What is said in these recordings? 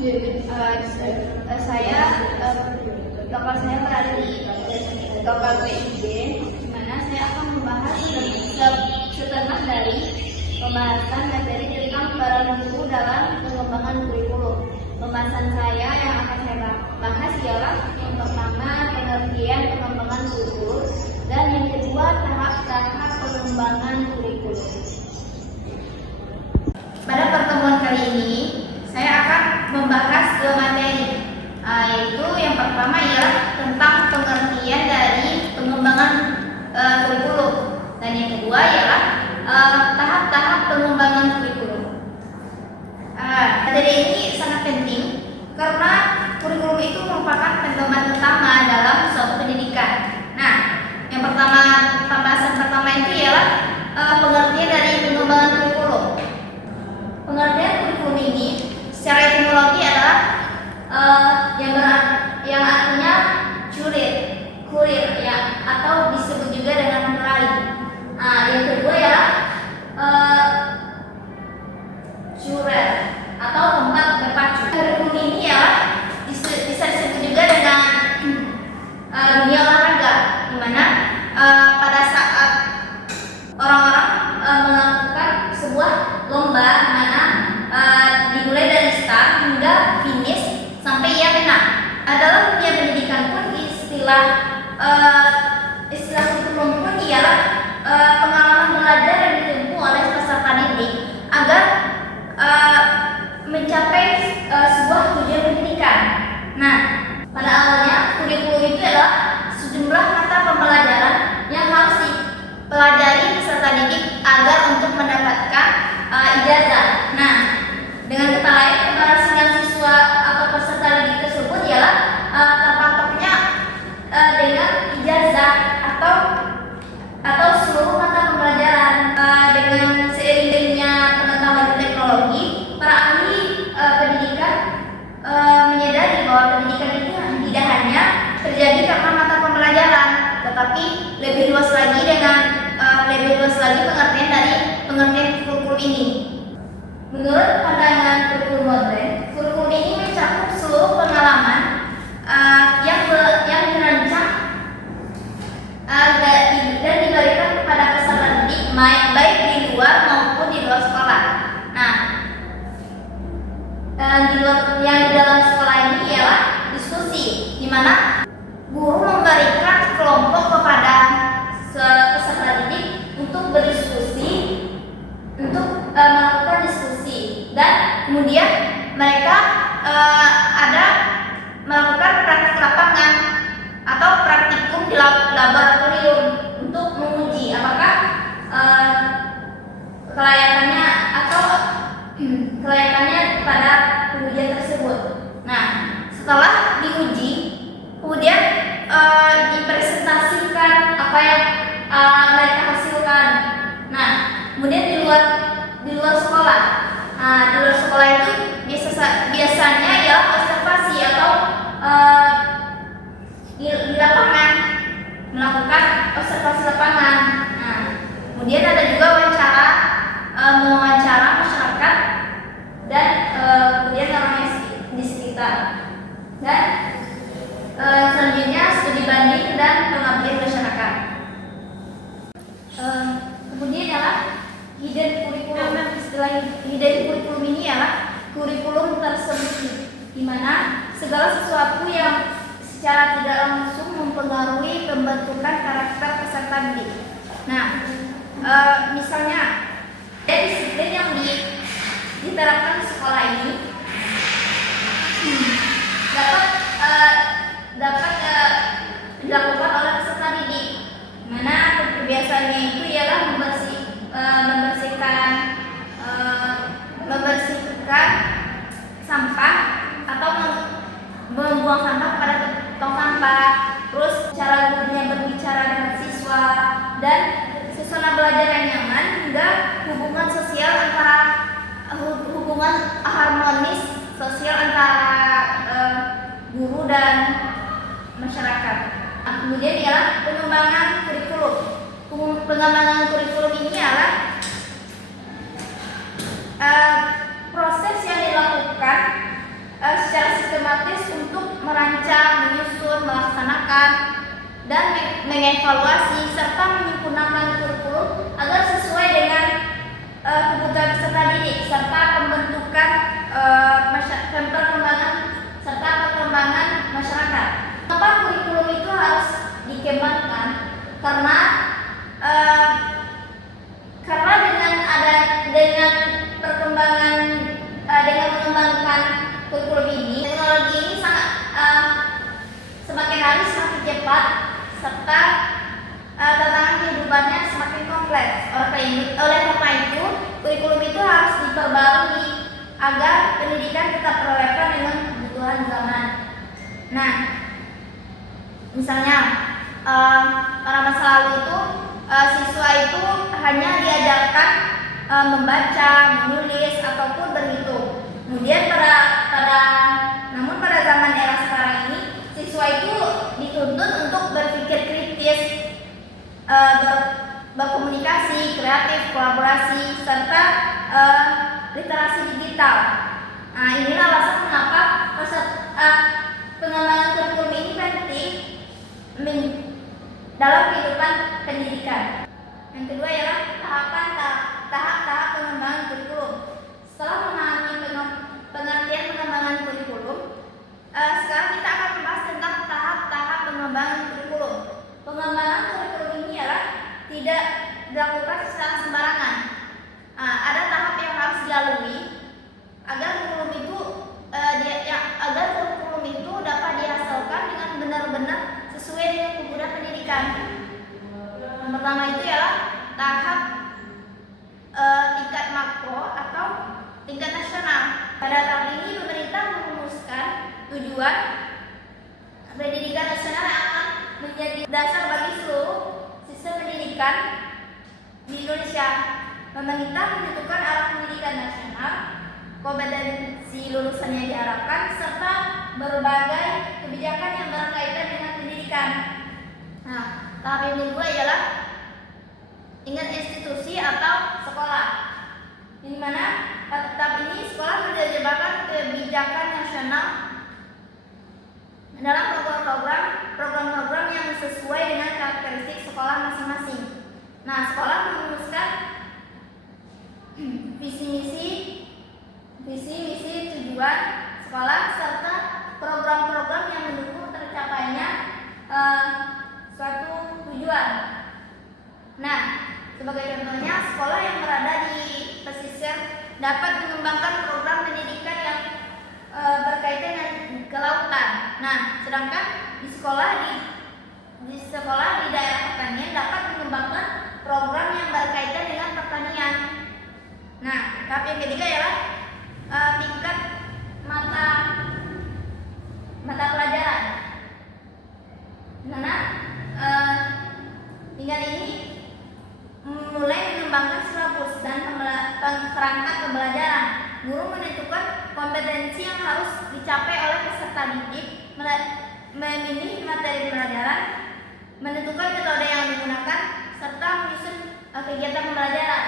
Saya lokal saya berada di lokal PIB, di mana saya akan membahas setengah dari pembahasan materi tentang peran guru dalam pengembangan kurikulum. Pembahasan saya yang akan saya bahas ialah yang pertama pengertian pengembangan kurikulum dan yang kedua tahap-tahap pengembangan kurikulum. Pada pertemuan kali ini saya akan membahas dua materi, yaitu yang pertama ialah tentang pengertian dari pengembangan kurikulum dan yang kedua ialah tahap-tahap pengembangan kurikulum. Materi ini sangat penting karena kurikulum itu merupakan pedoman utama dalam suatu pendidikan. Nah, yang pertama, pembahasan pertama itu ialah pengertian dari pengembangan kurikulum. Pengertian kurikulum ini secara etimologi adalah yang artinya kurir ya, atau disebut juga dengan mempelai. Yang kedua ialah jurer atau tempat berpacu. Kurikulum ini ya bisa disebut juga dengan dunia olahraga, di mana pada saat orang-orang melakukan sebuah lomba, mana dimulai dari start hingga finish sampai ia menang. Dalam dunia pendidikan pun istilah kurikulum pun ialah pengalaman belajar yang ditempuh oleh peserta didik agar mencapai sebuah tujuan pendidikan. Nah, pada awalnya kurikulum itu adalah sejumlah mata pembelajaran yang harus dipelajari peserta didik agar untuk mendapatkan ijazah. Nah, dengan kata lain, keberhasilan siswa atau peserta didik tersebut ialah terpatoknya dengan ijazah atau seluruh mata pembelajaran. Dengan seiringnya pengetahuan teknologi, para ahli pendidikan menyadari bahwa pendidikan itu tidak hanya terjadi karena mata pembelajaran, tetapi lebih luas lagi pengertian dari pengertian kurikulum ini. Menurut pandangan kurikulum modern, kurikulum ini mencakup seluruh pengalaman yang dirancang dan diberikan kepada peserta didik baik di luar maupun di luar sekolah. Nah, yang di dalam sekolah ini ialah diskusi, di mana guru memberikan kelompok kepada peserta didik untuk berdiskusi, untuk melakukan diskusi, dan kemudian mereka ada melakukan praktik lapangan atau praktikum di laboratorium untuk menguji apakah kelayakannya pada pengujian tersebut. Nah, setelah diuji, kemudian dipresentasikan apa yang mereka hasilkan. Nah, kemudian di luar sekolah. Di luar sekolah itu biasanya ya observasi atau di lapangan, melakukan observasi lapangan. Nah, kemudian ada juga mewawancara masyarakat dan kemudian orang di sekitar. Dan selanjutnya studi banding dan pengabdian masyarakat. Kemudian adalah hidden kurikulum. Istilah hidden kurikulum ini adalah kurikulum tersembunyi, di mana segala sesuatu yang secara tidak langsung mempengaruhi pembentukan karakter peserta didik. Nah, misalnya disiplin yang diterapkan di sekolah ini dapat dilakukan oleh peserta didik, mana kebiasaannya itu ialah membersihkan sampah atau membuang sampah pada tong sampah, terus cara gurunya berbicara dengan siswa, dan suasana belajar yang nyaman, hingga hubungan harmonis sosial antara guru dan masyarakat. Kemudian ialah pengembangan kurikulum. Pengembangan kurikulum ini adalah proses yang dilakukan mengevaluasi serta menyempurnakan kurikulum agar sesuai dengan kebutuhan peserta didik serta pembentukan perkembangan masyarakat. Kenapa kurikulum itu harus dikembangkan? Karena dengan mengembangkan kurikulum ini, teknologi ini semakin hari semakin cepat serta tantangan kehidupannya semakin kompleks. Oleh karena itu, kurikulum itu harus diperbarui agar pendidikan tetap relevan dengan kebutuhan zaman. Nah, misalnya pada masa lalu itu siswa itu hanya diajarkan membaca, menulis ataupun berhitung. Kemudian namun pada zaman era sekarang ini siswa itu dituntut untuk berpikir kritis, berkomunikasi, kreatif, kolaborasi, serta literasi digital. Nah, inilah alasan mengapa pengembangan kurikulum ini penting dalam kehidupan pendidikan. Yang kedua ialah tahap-tahap pengembangan kurikulum. Setelah memahami pengertian pengembangan kurikulum, sekarang kita akan membahas tentang tahap-tahap pengembangan kurikulum. Pengembangan kurikulum ini ialah tidak dilakukan secara sembarangan. Ada tahap yang harus dilalui agar kurikulum itu dapat dihasilkan dengan benar-benar sesuai dengan kebutuhan pendidikan. Yang pertama itu ialah tahap tingkat makro atau tingkat nasional. Pada tahap ini pemerintah merumuskan tujuan pendidikan nasional yang akan menjadi dasar bagi seluruh sistem pendidikan di Indonesia. Pemerintah menentukan arah pendidikan nasional, kompetensi lulusan yang diharapkan, serta berbagai kebijakan yang berkaitan dengan pendidikan. Nah, tahap yang kedua ialah tingkat institusi atau sekolah, di mana pada tahap ini sekolah menerjemahkan kebijakan nasional dalam program-program yang sesuai dengan karakteristik sekolah masing-masing. Nah, sekolah merumuskan visi misi tujuan sekolah serta program-program yang mendukung tercapainya suatu tujuan. Nah, sebagai contohnya, sekolah yang berada di pesisir dapat mengembangkan program pendidikan yang berkaitan dengan kelautan. Nah, sedangkan di sekolah di daerah pertanian dapat mengembangkan program yang berkaitan dengan pertanian. Nah, tahap yang ketiga ialah tingkat mata pelajaran. Mana tingkat ini mulai mengembangkan silabus dan perangkat pembelajaran. Guru menentukan kompetensi yang harus dicapai oleh peserta didik, memilih materi pelajaran, menentukan metode yang digunakan, serta menyusun kegiatan pembelajaran,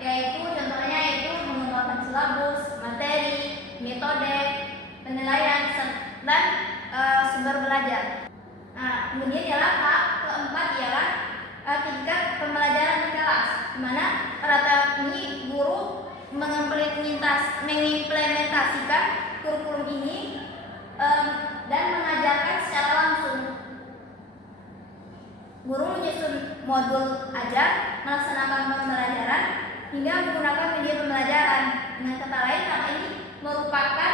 contohnya yaitu mengembangkan silabus, materi, metode, penilaian, dan sumber belajar. Nah, kemudian ialah tahap keempat ialah tingkat pembelajaran di kelas, di mana pada tahap ini guru mengimplementasikan kurikulum ini dan mengajarkan secara langsung. Guru menyusun modul ajar, melaksanakan pembelajaran, hingga menggunakan media pembelajaran. Dengan kata lain, tahap ini merupakan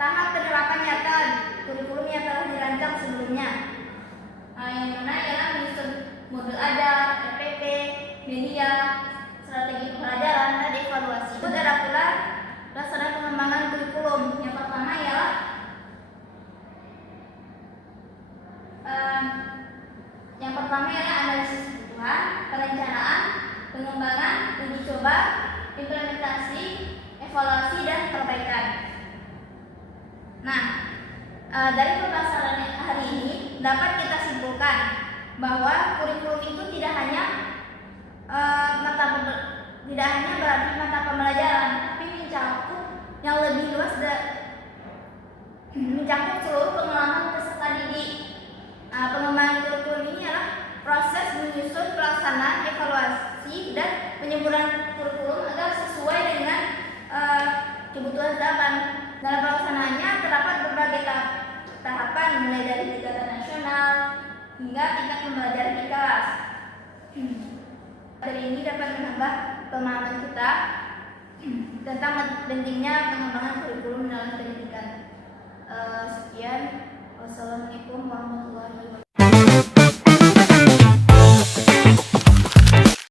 tahap penerapan nyata kurikulum yang telah dirancang sebelumnya. Yang mana ialah menyusun modul ajar, RPP, media, strategi pembelajaran, dan evaluasi. Itu ada pula pelaksanaan pengembangan kurikulum. Yang pertama ialah analisis kebutuhan, perencanaan, pengembangan, uji coba, implementasi, evaluasi, dan perbaikan. Nah, dari pembahasan hari ini dapat kita simpulkan bahwa kurikulum itu tidak hanya berarti mata pembelajaran, tapi mencakup yang lebih luas mencakup seluruh pengalaman peserta didik. Pengembangan kurikulum ini adalah proses menyusun pelaksanaan, evaluasi, dan penyempurnaan kurikulum agar sesuai dengan kebutuhan zaman. Dalam pelaksanaannya terdapat berbagai tahapan, mulai dari tingkatan nasional hingga tingkat pembelajaran di kelas. Dari ini dapat menambah pemahaman kita tentang pentingnya pengembangan kurikulum dalam pendidikan. Sekian, wassalamualaikum warahmatullahi wabarakatuh.